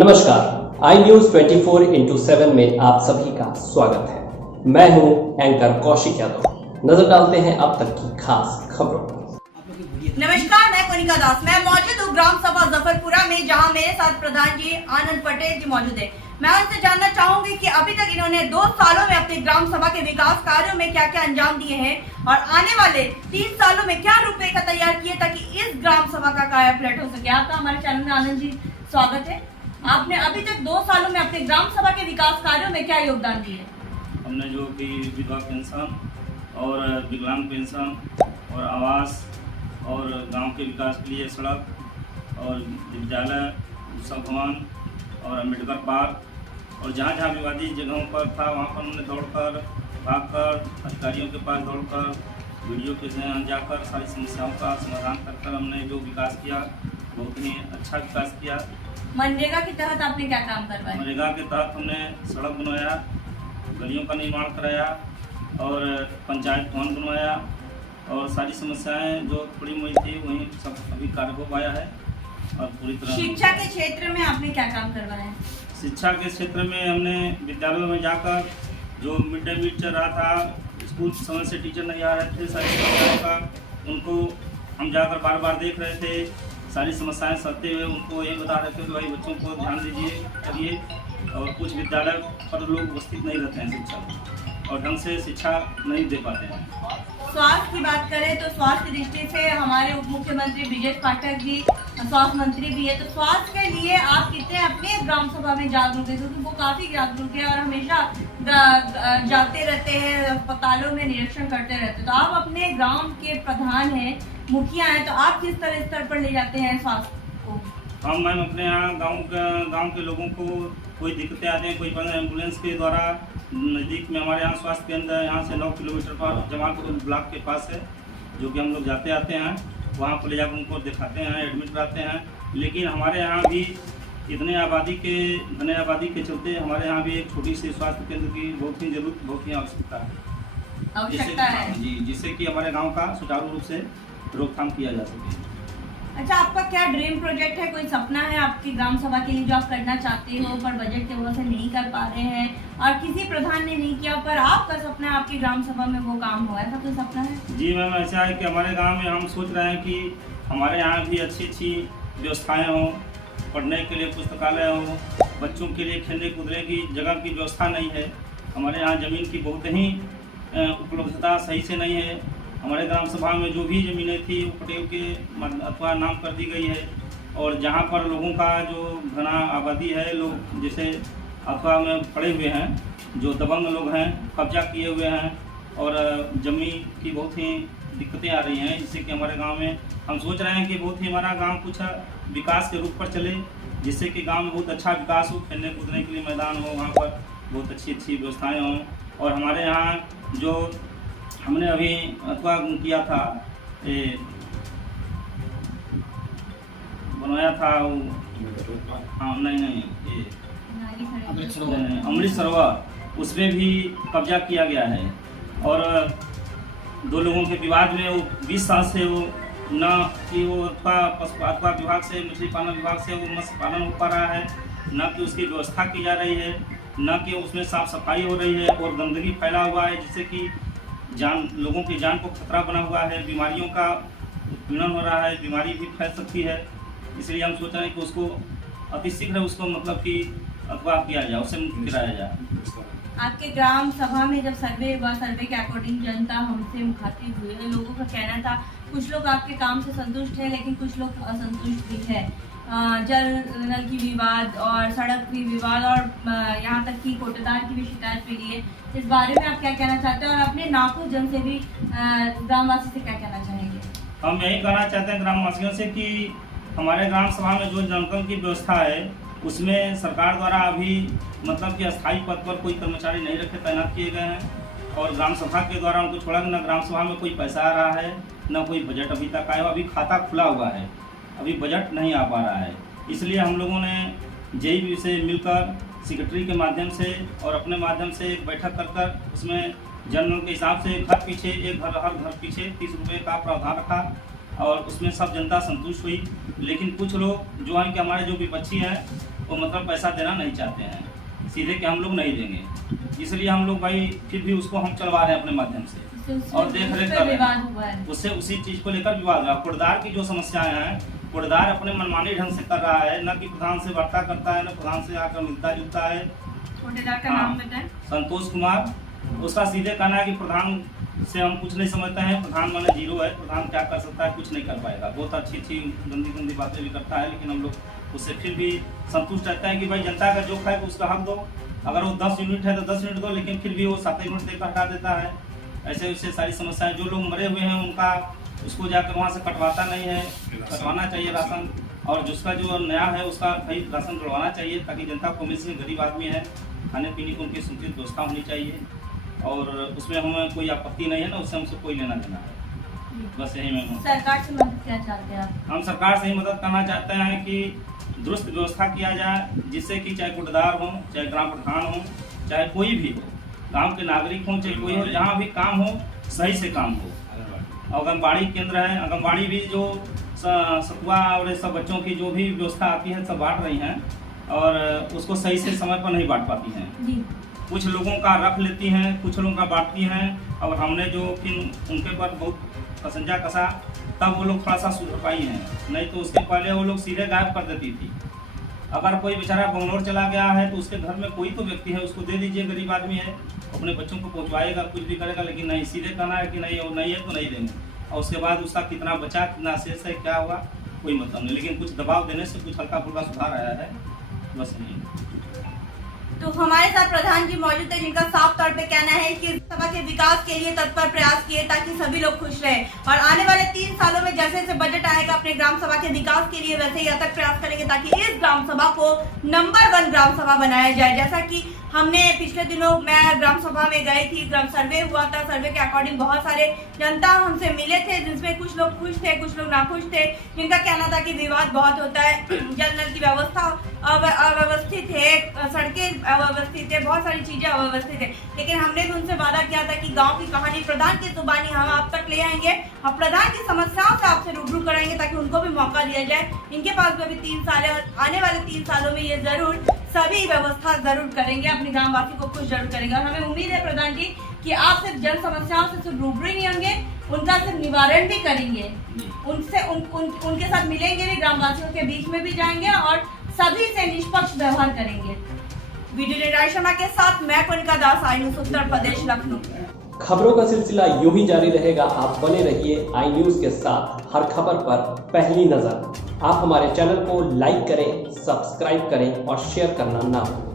नमस्कार, आई news 24x7 में आप सभी का स्वागत है। मैं हूं एंकर कौशिक यादव। नजर डालते हैं अब तक की खास खबरों पर। नमस्कार, मैं कोनिका दास। मैं मौजूद हूँ ग्राम सभा जफरपुरा में, जहां मेरे साथ प्रधान जी आनंद पटेल जी मौजूद है। मैं उनसे जानना चाहूंगी कि अभी तक इन्होंने 2 सालों में अपने ग्राम सभा के विकास कार्यों में क्या क्या अंजाम दिए हैं और आने वाले 3 सालों में क्या रूपरेखा तैयार किए ताकि इस ग्राम सभा का काया पलट हो सके। आपका हमारे चैनल में आनंद जी स्वागत है। आपने अभी तक 2 सालों में अपने ग्राम सभा के विकास कार्यों में क्या योगदान दिए? हमने जो कि विधवा पेंशन और विकलांग पेंशन और आवास और गांव के विकास के लिए सड़क और विद्यालय, उत्सव भवन और अम्बेडकर पार्क और जहाँ जहाँ विवादित जगहों पर था वहाँ पर हमने दौड़कर, भागकर, अधिकारियों के पास दौड़कर, वीडियो के जरिए जाकर सारी समस्याओं का समाधान कर हमने जो विकास किया, बहुत ही अच्छा विकास किया। मनरेगा के तहत आपने क्या काम करवाया? मनरेगा के तहत हमने सड़क बनवाया, गलियों का निर्माण कराया और पंचायत भवन बनवाया और सारी समस्याएं जो थोड़ी मोड़ी थी वहीं सब अभी कार्य हो पाया है और पूरी तरह। शिक्षा के क्षेत्र में आपने क्या काम करवाया? शिक्षा के क्षेत्र में हमने विद्यालयों में जाकर जो मिड डे मील चल रहा था, स्कूल समय से टीचर नहीं आ रहे थे, सारी समस्याओं का उनको हम जाकर बार बार देख रहे थे, सारी समस्याएं सदते हुए उनको ये बता रहे थे कि भाई बच्चों को ध्यान दीजिए, करिए। और कुछ विद्यालय पर लोग उपस्थित नहीं रहते हैं शिक्षा और ढंग से शिक्षा नहीं दे पाते हैं। स्वास्थ्य की बात करें तो स्वास्थ्य दृष्टि से हमारे उप मुख्यमंत्री ब्रिजेश पाठक जी स्वास्थ्य मंत्री भी है, तो स्वास्थ्य के लिए आप कितने अपने ग्राम सभा में जागरूक है? क्योंकि वो काफी जागरूक है और हमेशा जाते रहते हैं, अस्पतालों में निरीक्षण करते रहते हैं। तो आप अपने गांव के प्रधान हैं, मुखिया हैं, तो आप किस तरह स्तर पर ले जाते हैं स्वास्थ्य को? हम मैम अपने यहाँ गांव के लोगों को कोई दिक्कतें आते हैं, कोई एम्बुलेंस के द्वारा नज़दीक में हमारे यहाँ स्वास्थ्य केंद्र यहाँ से 9 किलोमीटर पर जमालपुर ब्लॉक के पास है, जो कि हम लोग जाते आते हैं, वहाँ पर ले जाकर उनको दिखाते हैं, एडमिट कराते हैं। लेकिन हमारे यहाँ भी इतने घने आबादी के चलते हमारे यहाँ भी एक छोटी सी स्वास्थ्य केंद्र की बहुत ही जरूरत, बहुत ही आवश्यकता है जी, जिससे कि हमारे गाँव का सुचारू रूप से रोकथाम किया जा सके। अच्छा, आपका क्या ड्रीम प्रोजेक्ट है? कोई सपना है आपकी ग्राम सभा के लिए जो आप करना चाहते हो पर बजट की वजह से नहीं कर पा रहे हैं और किसी प्रधान ने नहीं किया, पर आपका सपना है आपकी ग्राम सभा में वो काम हुआ, ऐसा कोई सपना है? जी मैम, ऐसा है कि हमारे गांव में हम सोच रहे हैं कि हमारे यहाँ भी अच्छी अच्छी व्यवस्थाएं हों, पढ़ने के लिए पुस्तकालय हो, बच्चों के लिए खेलने कूदने की जगह की व्यवस्था नहीं है। हमारे यहाँ ज़मीन की बहुत ही उपलब्धता सही से नहीं है। हमारे ग्राम सभा में जो भी ज़मीनें थी वो पटेल के अथवा नाम कर दी गई है और जहाँ पर लोगों का जो घना आबादी है, लोग जैसे अथवा में पड़े हुए हैं, जो दबंग लोग हैं, कब्जा किए हुए हैं और ज़मीन की बहुत ही दिक्कतें आ रही हैं, जिससे कि हमारे गांव में हम सोच रहे हैं कि बहुत ही हमारा गांव कुछ विकास के रूप पर चले, जिससे कि गांव में बहुत अच्छा विकास हो, खेलने कूदने के लिए मैदान हो, वहाँ पर बहुत अच्छी अच्छी व्यवस्थाएँ हों। और हमारे यहाँ जो हमने अभी अथवा किया था, बनवाया था वो, हाँ नहीं ये अमृत सरोवर, उसमें भी कब्जा किया गया है और 2 लोगों के विवाद में वो 20 साल से वो न कि वो अथवा विभाग से, मछली पालन विभाग से वो मत्स्य पालन हो पा रहा है, न कि उसकी व्यवस्था की जा रही है, न कि उसमें साफ सफाई हो रही है और गंदगी फैला हुआ है, जिससे कि लोगों की जान को खतरा बना हुआ है, बीमारियों का उत्पीड़न हो रहा है, बीमारी भी फैल सकती है। इसलिए हम सोच रहे हैं कि उसको अतिशीघ्र उसको मतलब कि अथवा किया जाए, उसे मुक्त कराया जाए। आपके ग्राम सभा में जब सर्वे हुआ, सर्वे के अकॉर्डिंग जनता हमसे मुखातिब हुई है, लोगों का कहना था कुछ लोग आपके काम से संतुष्ट है लेकिन कुछ लोग असंतुष्ट भी है। जल नल की विवाद और सड़क की विवाद और यहाँ तक कि कोटेदार की भी शिकायत मिली है। इस बारे में आप क्या कहना चाहते हैं और अपने नाखुश जन से भी ग्रामवासी से क्या कहना चाहेंगे? हम यही कहना चाहते हैं ग्रामवासियों से कि हमारे ग्राम सभा में जो जनकल की व्यवस्था है उसमें सरकार द्वारा अभी मतलब कि अस्थायी पद पर कोई कर्मचारी नहीं रखे तैनात किए गए हैं और ग्राम सभा के द्वारा उनको छोड़ा कि न ग्राम सभा में कोई पैसा आ रहा है, न कोई बजट अभी तक आया। अभी खाता खुला हुआ है, अभी बजट नहीं आ पा रहा है। इसलिए हम लोगों ने जेई से मिलकर सेक्रेटरी के माध्यम से और अपने माध्यम से एक बैठक कर उसमें जनरल के हिसाब से घर पीछे हर घर पीछे 30 रुपये का प्रावधान रखा और उसमें सब जनता संतुष्ट हुई। लेकिन कुछ लोग जो हैं कि हमारे जो विपक्षी हैं वो मतलब पैसा देना नहीं चाहते हैं, सीधे कि हम लोग नहीं देंगे। इसलिए हम लोग भाई फिर भी उसको हम चलवा रहे हैं अपने माध्यम से और देख रेख कर रहे हैं। उससे उसी चीज को लेकर विवाद हुआ। कूड़दार की जो समस्याएं हैं, कूड़दार अपने मनमानी ढंग से कर रहा है, न कि प्रधान से वार्ता करता है, न प्रधान से आकर मिलता जुलता है। कूड़ेदार का नाम बताएं। संतोष कुमार। उसका सीधे कहना है कि प्रधान से हम कुछ नहीं समझते हैं, प्रधान माने जीरो है, प्रधान क्या कर सकता है, कुछ नहीं कर पाएगा। बहुत अच्छी गंदी गंदी बातें भी करता है, लेकिन हम लोग उससे फिर भी संतुष्ट रहते हैं कि भाई जनता का जो है उसका हक दो। अगर वो 10 यूनिट है तो 10 यूनिट दो, लेकिन फिर भी वो 7 यूनिट देकर हटा देता है। ऐसे वैसे सारी समस्याएं, जो लोग मरे हुए हैं उनका उसको जाकर वहाँ से कटवाता नहीं है, कटवाना चाहिए राशन। और जिसका जो नया है उसका भाई राशन डलवाना चाहिए, ताकि जनता को मिल सके। गरीब आदमी है, खाने पीने की उनकी समुचित व्यवस्था होनी चाहिए और उसमें हमें कोई आपत्ति नहीं है ना, उससे हमसे कोई लेना देना है। बस यही मैं सरकार से मदद क्या चाहते हैं आप? हम सरकार से ही मदद करना चाहते हैं कि दुरुस्त व्यवस्था किया जाए, जिससे कि चाहे कूड़दार हो, चाहे ग्राम प्रधान हो, चाहे कोई भी हो, गांव के नागरिक हो, चाहे कोई हो, जहाँ भी काम हो सही से काम हो। आंगनबाड़ी केंद्र है, आंगनबाड़ी भी जो सतुआ और सब बच्चों की जो भी व्यवस्था आती है सब बांट रही हैं और उसको सही से समय पर नहीं बांट पाती हैं। कुछ लोगों का रख लेती हैं, कुछ लोगों का बांटती हैं। और हमने जो कि उनके पर बहुत कसंजा कसा, तब वो लोग थोड़ा सा सुधर पाई हैं, नहीं तो उसके पहले वो लोग सीधे गायब कर देती थी। अगर कोई बेचारा बंगलोर चला गया है तो उसके घर में कोई तो व्यक्ति है, उसको दे दीजिए, गरीब आदमी है, अपने बच्चों को पहुंचवाएगा, कुछ भी करेगा। लेकिन नहीं, सीधे कहना है कि नहीं, वो नहीं है तो नहीं देंगे। और उसके बाद उसका कितना बचा, कितना शेष है, क्या हुआ, कोई मतलब नहीं। लेकिन कुछ दबाव देने से कुछ हल्का फुल्का सुधार आया है, बस नहीं। तो हमारे साथ प्रधान जी मौजूद है, जिनका साफ तौर पे कहना है कि सभा के विकास के लिए तत्पर प्रयास किए ताकि सभी लोग खुश रहे और आने वाले 3 सालों में जैसे जैसे बजट आएगा अपने ग्राम सभा के विकास के लिए वैसे ही अथक प्रयास करेंगे ताकि इस ग्राम सभा को नंबर 1 ग्राम सभा बनाया जाए। जैसा कि हमने पिछले दिनों मैं ग्राम सभा में गई थी, ग्राम सर्वे हुआ था, सर्वे के अकॉर्डिंग बहुत सारे जनता हमसे मिले थे, जिसमें कुछ लोग खुश थे, कुछ लोग नाखुश थे, जिनका कहना था कि विवाद बहुत होता है, जल नल की व्यवस्था अव्यवस्थित है, सड़कें अव्यवस्थित है, बहुत सारी चीजें अव्यवस्थित है। लेकिन हमने भी उनसे वादा किया था कि गांव की कहानी प्रधान की जुबानी हम आप तक ले आएंगे और प्रधान की समस्याओं से आपसे रूबरू कराएंगे ताकि उनको भी मौका दिया जाए। इनके पास भी अभी 3 साल है, आने वाले 3 सालों में ये जरूर सभी व्यवस्था जरूर करेंगे, अपने ग्रामवासी को खुश जरूर करेंगे। और हमें उम्मीद है प्रधान जी कि आप सिर्फ जन समस्याओं से सिर्फ रूबरू ही नहीं होंगे, उनका सिर्फ निवारण भी करेंगे, उनसे उनके साथ मिलेंगे भी, ग्रामवासियों के बीच में भी जाएंगे और सभी से निष्पक्ष व्यवहार करेंगे। वीडियो निर्णय शर्मा के साथ मैं कनिका दास, आई न्यूज़ उत्तर प्रदेश, लखनऊ। खबरों का सिलसिला यूं ही जारी रहेगा। आप बने रहिए आई न्यूज़ के साथ, हर खबर पर पहली नजर। आप हमारे चैनल को लाइक करें, सब्सक्राइब करें और शेयर करना ना भूलें।